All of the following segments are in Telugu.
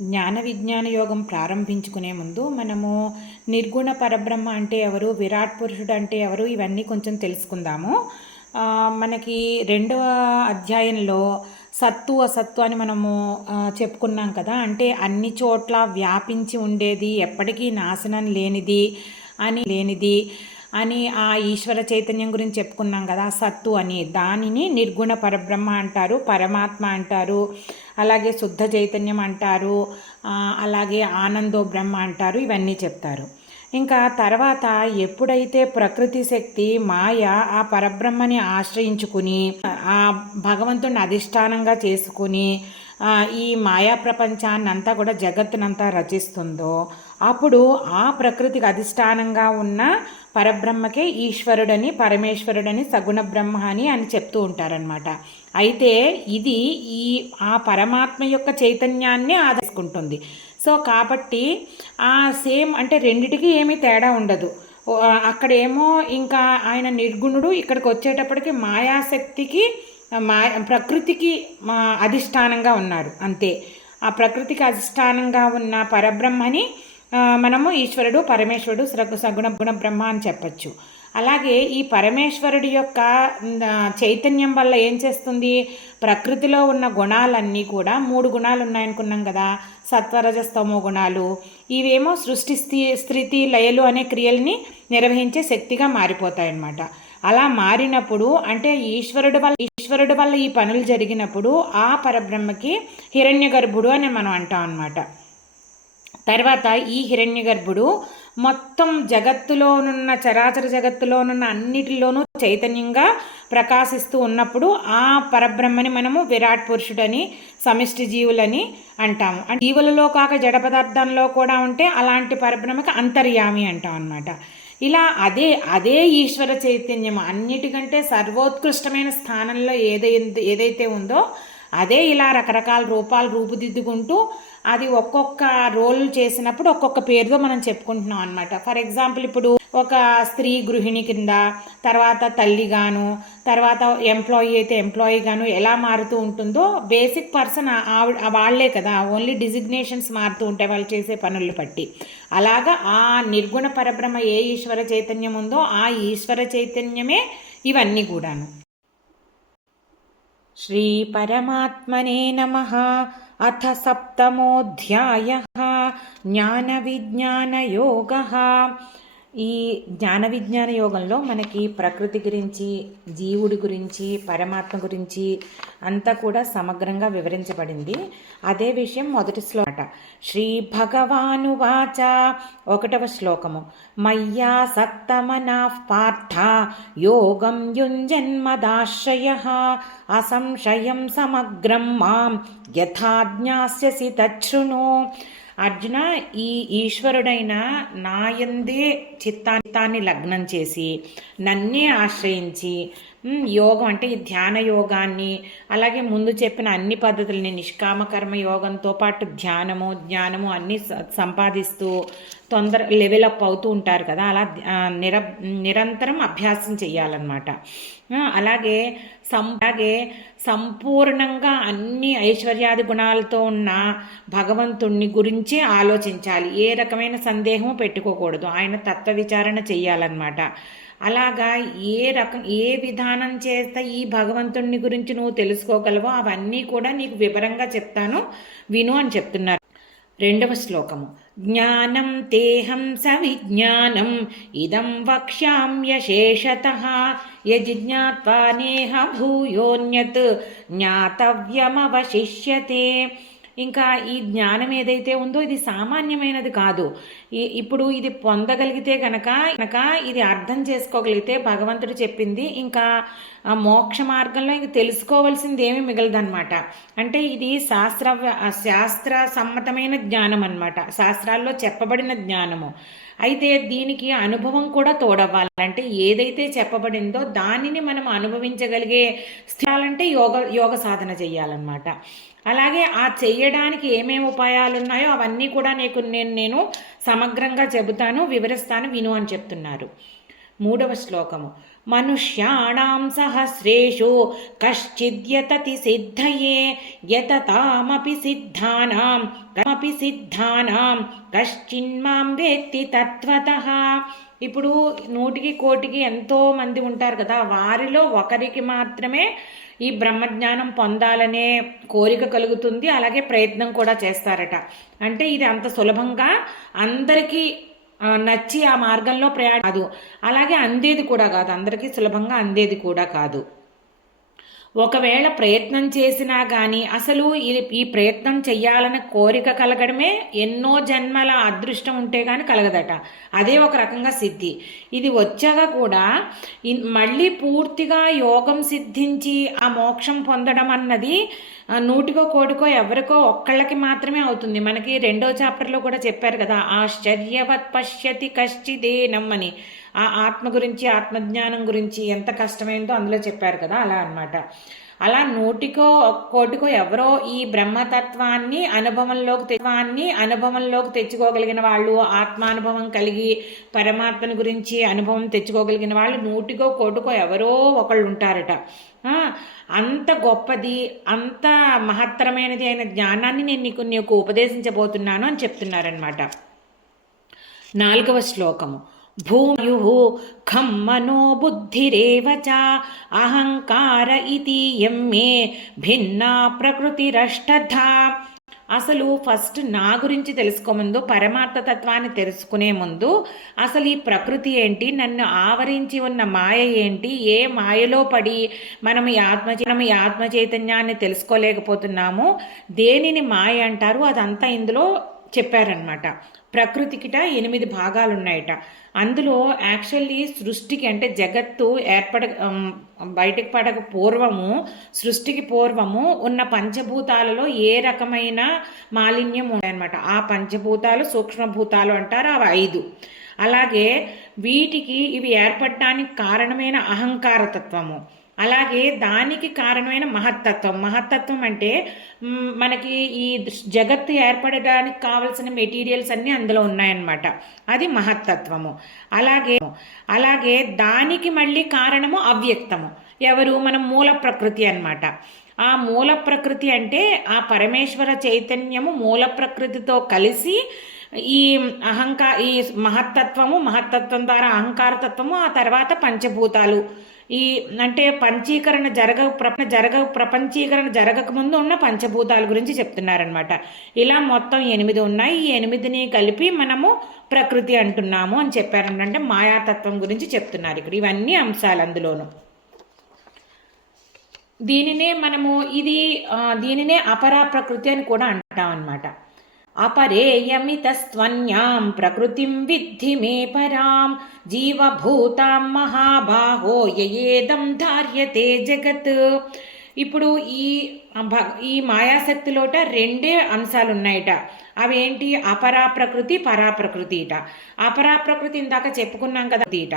జ్ఞాన విజ్ఞాన యోగం ప్రారంభించుకునే ముందు మనము నిర్గుణ పరబ్రహ్మ అంటే ఎవరు విరాట్ పురుషుడు అంటే ఎవరు ఇవన్నీ కొంచెం తెలుసుకుందాము. మనకి రెండవ అధ్యాయంలో సత్తు అసత్తు అని మనము చెప్పుకున్నాం కదా. అంటే అన్ని చోట్ల వ్యాపించి ఉండేది ఎప్పటికీ నాశనం లేనిది అని లేనిది అని ఆ ఈశ్వర చైతన్యం గురించి చెప్పుకున్నాం కదా సత్తు అని. దానిని నిర్గుణ పరబ్రహ్మ అంటారు పరమాత్మ అంటారు. అలాగే శుద్ధ చైతన్యం అంటారు అలాగే ఆనందో బ్రహ్మ అంటారు ఇవన్నీ చెప్తారు. ఇంకా తర్వాత ఎప్పుడైతే ప్రకృతి శక్తి మాయ ఆ పరబ్రహ్మని ఆశ్రయించుకుని ఆ భగవంతుని అధిష్టానంగా చేసుకుని ఈ మాయా ప్రపంచాన్ని అంతా కూడా జగత్తునంతా రచిస్తుందో అప్పుడు ఆ ప్రకృతికి అధిష్టానంగా ఉన్న పరబ్రహ్మకే ఈశ్వరుడని పరమేశ్వరుడని సగుణ బ్రహ్మ అని అని చెప్తూ ఉంటారనమాట అయితే ఇది ఈ ఆ పరమాత్మ యొక్క చైతన్యాన్ని ఆదేసుకుంటుంది సో కాబట్టి ఆ సేమ్ అంటే రెండిటికి ఏమీ తేడా ఉండదు. అక్కడేమో ఇంకా ఆయన నిర్గుణుడు ఇక్కడికి వచ్చేటప్పటికి మాయాశక్తికి మా ప్రకృతికి అధిష్టానంగా ఉన్నాడు అంతే. ఆ ప్రకృతికి అధిష్టానంగా ఉన్న పరబ్రహ్మని మనము ఈశ్వరుడు పరమేశ్వరుడు సగుణ గుణ బ్రహ్మ అని చెప్పచ్చు. అలాగే ఈ పరమేశ్వరుడి యొక్క చైతన్యం వల్ల ఏం చేస్తుంది? ప్రకృతిలో ఉన్న గుణాలన్నీ కూడా మూడు గుణాలు ఉన్నాయనుకున్నాం కదా. సత్వరజస్తమో గుణాలు. ఇవేమో సృష్టి స్థితి లయలు అనే క్రియల్ని నిర్వహించే శక్తిగా మారిపోతాయన్నమాట. అలా మారినప్పుడు అంటే ఈశ్వరుడు వల్ల ఈశ్వరుడు వల్ల ఈ పనులు జరిగినప్పుడు ఆ పరబ్రహ్మకి హిరణ్య గర్భుడు అని మనం అంటాం అన్నమాట. తర్వాత ఈ హిరణ్య గర్భుడు మొత్తం జగత్తులోనున్న చరాచర జగత్తులోనున్న అన్నిటిలోనూ చైతన్యంగా ప్రకాశిస్తూ ఉన్నప్పుడు ఆ పరబ్రహ్మని మనము విరాట్ పురుషుడని సమిష్టి జీవులని అంటాము. అంటే జీవులలో కాక జడ పదార్థంలో కూడా ఉంటే అలాంటి పరబ్రహ్మకి అంతర్యామి అంటాం అనమాట ఇలా అదే అదే ఈశ్వర చైతన్యం అన్నిటికంటే సర్వోత్కృష్టమైన స్థానంలో ఏదైతే ఏదైతే ఉందో అదే ఇలా రకరకాల రూపాలు రూపుదిద్దుకుంటూ అది ఒక్కొక్క రోల్ చేసినప్పుడు ఒక్కొక్క పేరుతో మనం చెప్పుకుంటున్నాం అనమాట ఫర్ ఎగ్జాంపుల్ ఇప్పుడు ఒక స్త్రీ గృహిణి కింద తర్వాత తల్లిగాను తర్వాత ఎంప్లాయీ అయితే ఎంప్లాయీ గాను ఎలా మారుతూ ఉంటుందో బేసిక్ పర్సన్ వాళ్ళే వాళ్ళే కదా. ఓన్లీ డిజిగ్నేషన్స్ మారుతూ ఉంటాయి వాళ్ళు చేసే పనులు బట్టి. అలాగా ఆ నిర్గుణ పరబ్రహ్మ ఏ ఈశ్వర చైతన్యం ఉందో ఆ ఈశ్వర చైతన్యమే ఇవన్నీ కూడాను. శ్రీ పరమాత్మనే నమ. अथ सप्तमोऽध्यायः ज्ञानविज्ञानयोगः। ఈ జ్ఞాన విజ్ఞాన యోగంలో మనకి ప్రకృతి గురించి జీవుడి గురించి పరమాత్మ గురించి అంతా కూడా సమగ్రంగా వివరించబడింది. అదే విషయం మొదటి శ్లోకట. శ్రీ భగవానువాచ ఒకటవ శ్లోకము. మయ్యా సక్తమనా పార్థ యోగం యుంజన్మదాశ్రయ అసంశయం సమగ్రం మాం యథాజ్ఞాస్యసి తచ్చును. అర్జున ఈ ఈశ్వరుడైన నాయందే చిత్తాన్ని లగ్నం చేసి నన్నే ఆశ్రయించి యోగం అంటే ఈ ధ్యాన యోగాన్ని అలాగే ముందు చెప్పిన అన్ని పద్ధతుల్ని నిష్కామ కర్మ యోగంతో పాటు ధ్యానము జ్ఞానము అన్నీ సంపాదిస్తూ తొందర లెవెల్ అప్ అవుతూ ఉంటారు కదా అలా నిర నిరంతరం అభ్యాసం చేయాలన్నమాట అలాగే సం అలాగే సంపూర్ణంగా అన్ని ఐశ్వర్యాది గుణాలతో ఉన్న భగవంతుణ్ణి గురించే ఆలోచించాలి. ఏ రకమైన సందేహము పెట్టుకోకూడదు. ఆయన తత్వ విచారణ చేయాలన్నమాట అలాగా ఏ రకం ఏ విధానం చేస్తే ఈ భగవంతుణ్ణి గురించి నువ్వు తెలుసుకోగలవో అవన్నీ కూడా నీకు వివరంగా చెప్తాను. విను అని చెప్తున్నారు. రెండవ శ్లోకము జ్ఞానం తేహం సవిజ్ఞానం ఇదం వక్ష్యామ్యశేషత యజిజ్ఞాత్వా నేహ భూయోన్యత్ జ్ఞాతవ్యమవశిష్యతే. ఇంకా ఈ జ్ఞానం ఏదైతే ఉందో ఇది సామాన్యమైనది కాదు. ఇప్పుడు ఇది పొందగలిగితే కనుక గనక ఇది అర్థం చేసుకోగలిగితే భగవంతుడు చెప్పింది. ఇంకా ఆ మోక్ష మార్గంలో ఇంక తెలుసుకోవాల్సింది ఏమీ మిగలదన్నమాట. అంటే ఇది శాస్త్ర శాస్త్ర సమ్మతమైన జ్ఞానం అన్నమాట శాస్త్రాల్లో చెప్పబడిన జ్ఞానము. అయితే దీనికి అనుభవం కూడా తోడవ్వాలంటే ఏదైతే చెప్పబడిందో దానిని మనం అనుభవించగలిగే స్థలాలంటే యోగ యోగ సాధన చేయాలన్నమాట అలాగే ఆ చెయ్యడానికి ఏమేమి ఉపాయాలు ఉన్నాయో అవన్నీ కూడా నీకు నేను నేను సమగ్రంగా చెబుతాను వివరిస్తాను విను అని చెప్తున్నారు. మూడవ శ్లోకము. మనుష్యాణం సహస్రేషు కశ్చిద్యతతి సిద్ధయే యతతామపి సిద్ధానాం కమపి సిద్ధానాం కశ్చిన్మాం వేత్తి తత్వత. ఇప్పుడు నూటికి కోటికి ఎంతో మంది ఉంటారు కదా వారిలో ఒకరికి మాత్రమే ఈ బ్రహ్మజ్ఞానం పొందాలనే కోరిక కలుగుతుంది అలాగే ప్రయత్నం కూడా చేస్తారట. అంటే ఇది అంత సులభంగా అందరికీ నచ్చి ఆ మార్గంలో ప్రయాణ కాదు. అలాగే అందేది కూడా కాదు. అందరికీ సులభంగా అందేది కూడా కాదు. ఒకవేళ ప్రయత్నం చేసినా కానీ అసలు ఈ ప్రయత్నం చెయ్యాలని కోరిక కలగడమే ఎన్నో జన్మల అదృష్టం ఉంటే కానీ కలగదట. అదే ఒక రకంగా సిద్ధి. ఇది వచ్చాక కూడా మళ్ళీ పూర్తిగా యోగం సిద్ధించి ఆ మోక్షం పొందడం అన్నది నూటికో కోటికో ఎవరికో ఒక్కళ్ళకి మాత్రమే అవుతుంది. మనకి రెండో చాప్టర్లో కూడా చెప్పారు కదా ఆశ్చర్యవత్ పశ్యతి కశ్చిదేనం అని. ఆ ఆత్మ గురించి ఆత్మజ్ఞానం గురించి ఎంత కష్టమైందో అందులో చెప్పారు కదా అలా అనమాట అలా నూటికో కోటికో ఎవరో ఈ బ్రహ్మతత్వాన్ని అనుభవంలోకి తత్వాన్ని అనుభవంలోకి తెచ్చుకోగలిగిన వాళ్ళు ఆత్మానుభవం కలిగి పరమాత్మని గురించి అనుభవం తెచ్చుకోగలిగిన వాళ్ళు నూటికో కోటికో ఎవరో ఒకళ్ళు ఉంటారట అంత గొప్పది అంత మహత్తరమైనది అయిన జ్ఞానాన్ని నేను నీకు నీకు ఉపదేశించబోతున్నాను అని చెప్తున్నారనమాట నాలుగవ శ్లోకము. భూమయు ఖం మనో బుద్ధిరేవ చ అహంకార ఇది ఎమ్మే భిన్నా ప్రకృతిరష్టధా. అసలు ఫస్ట్ నా గురించి తెలుసుకోముందు పరమార్థ తత్వాన్ని తెలుసుకునే ముందు అసలు ఈ ప్రకృతి ఏంటి నన్ను ఆవరించి ఉన్న మాయ ఏంటి ఏ మాయలో పడి మనం ఈ ఆత్మ మనం ఈ ఆత్మ చైతన్యాన్ని తెలుసుకోలేకపోతున్నాము దేనిని మాయ అంటారు అదంతా ఇందులో చెప్పారనమాట ప్రకృతికిట ఎనిమిది భాగాలున్నాయట. అందులో యాక్చువల్లీ సృష్టికి అంటే జగత్తు ఏర్పడ బయటకు పడక పూర్వము సృష్టికి పూర్వము ఉన్న పంచభూతాలలో ఏ రకమైన మాలిన్యం ఉన్నాయన్నమాట ఆ పంచభూతాలు సూక్ష్మభూతాలు అంటారు అవి ఐదు. అలాగే వీటికి ఇవి ఏర్పడటానికి కారణమైన అహంకారతత్వము అలాగే దానికి కారణమైన మహత్తత్వం. మహత్తత్వం అంటే మనకి ఈ జగత్తు ఏర్పడడానికి కావలసిన మెటీరియల్స్ అన్నీ అందులో ఉన్నాయన్నమాట. అది మహత్తత్వము. అలాగే అలాగే దానికి మళ్ళీ కారణము అవ్యక్తము. ఎవరు? మన మూల ప్రకృతి అనమాట ఆ మూల ప్రకృతి అంటే ఆ పరమేశ్వర చైతన్యము మూల ప్రకృతితో కలిసి ఈ అహంకార ఈ మహత్తత్వము మహత్తత్వం ద్వారా అహంకారతత్వము ఆ తర్వాత పంచభూతాలు ఈ అంటే పంచీకరణ జరగ ప్రప జరగ ప్రపంచీకరణ జరగకముందు ఉన్న పంచభూతాల గురించి చెప్తున్నారనమాట ఇలా మొత్తం ఎనిమిది ఉన్నాయి. ఈ ఎనిమిదిని కలిపి మనము ప్రకృతి అంటున్నాము అని చెప్పారంటే మాయాతత్వం గురించి చెప్తున్నారు ఇక్కడ. ఇవన్నీ అంశాలు అందులోనూ. దీనినే మనము ఇది దీనినే అపరా ప్రకృతి అని కూడా అంటాం అనమాట अपरेयमितस्त्वन्यां प्रकृतिं विद्धि मे परां जीवभूतां महाबाहो ययेदं धार्यते जगत् ఇప్పుడు ఈ ఈ మాయాశక్తిలోట రెండే అంశాలు ఉన్నాయట అవి ఏంటి అపరా ప్రకృతి పరాప్రకృతి ఇట. అపరా ప్రకృతి ఇందాక చెప్పుకున్నాం కదా ఇట.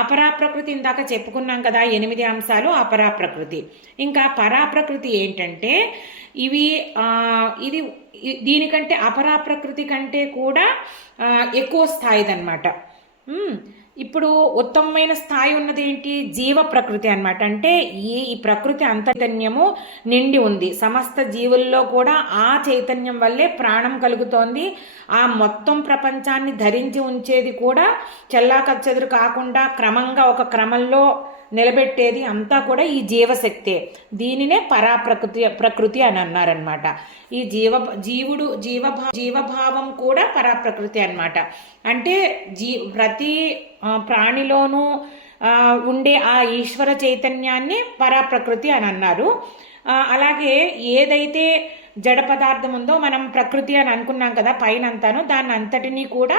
అపరా ప్రకృతి ఇందాక చెప్పుకున్నాం కదా ఎనిమిది అంశాలు అపరా ప్రకృతి ఇంకా పరాప్రకృతి ఏంటంటే ఇవి ఇది దీనికంటే అపరా ప్రకృతి కంటే కూడా ఎక్కువ స్థాయిదన్నమాట. ఇప్పుడు ఉత్తమమైన స్థాయి ఉన్నది ఏంటి? జీవ ప్రకృతి అనమాట అంటే ఈ ఈ ప్రకృతి అంతర్జన్యము నిండి ఉంది. సమస్త జీవుల్లో కూడా ఆ చైతన్యం వల్లే ప్రాణం కలుగుతోంది. ఆ మొత్తం ప్రపంచాన్ని ధరించి ఉంచేది కూడా చెల్లాకచ్చెదురు కాకుండా క్రమంగా ఒక క్రమంలో నిలబెట్టేది అంతా కూడా ఈ జీవశక్తే. దీనినే పరాప్రకృతి ప్రకృతి అని అన్నారనమాట ఈ జీవ జీవుడు జీవభా జీవభావం కూడా పరాప్రకృతి అనమాట అంటే జీ ప్రతి ప్రాణిలోనూ ఉండే ఆ ఈశ్వర చైతన్యాన్ని పరాప్రకృతి అని అన్నారు. అలాగే ఏదైతే జడ పదార్థం ఉందో మనం ప్రకృతి అని అనుకున్నాం కదా పైన అంతాను దాన్ని అంతటినీ కూడా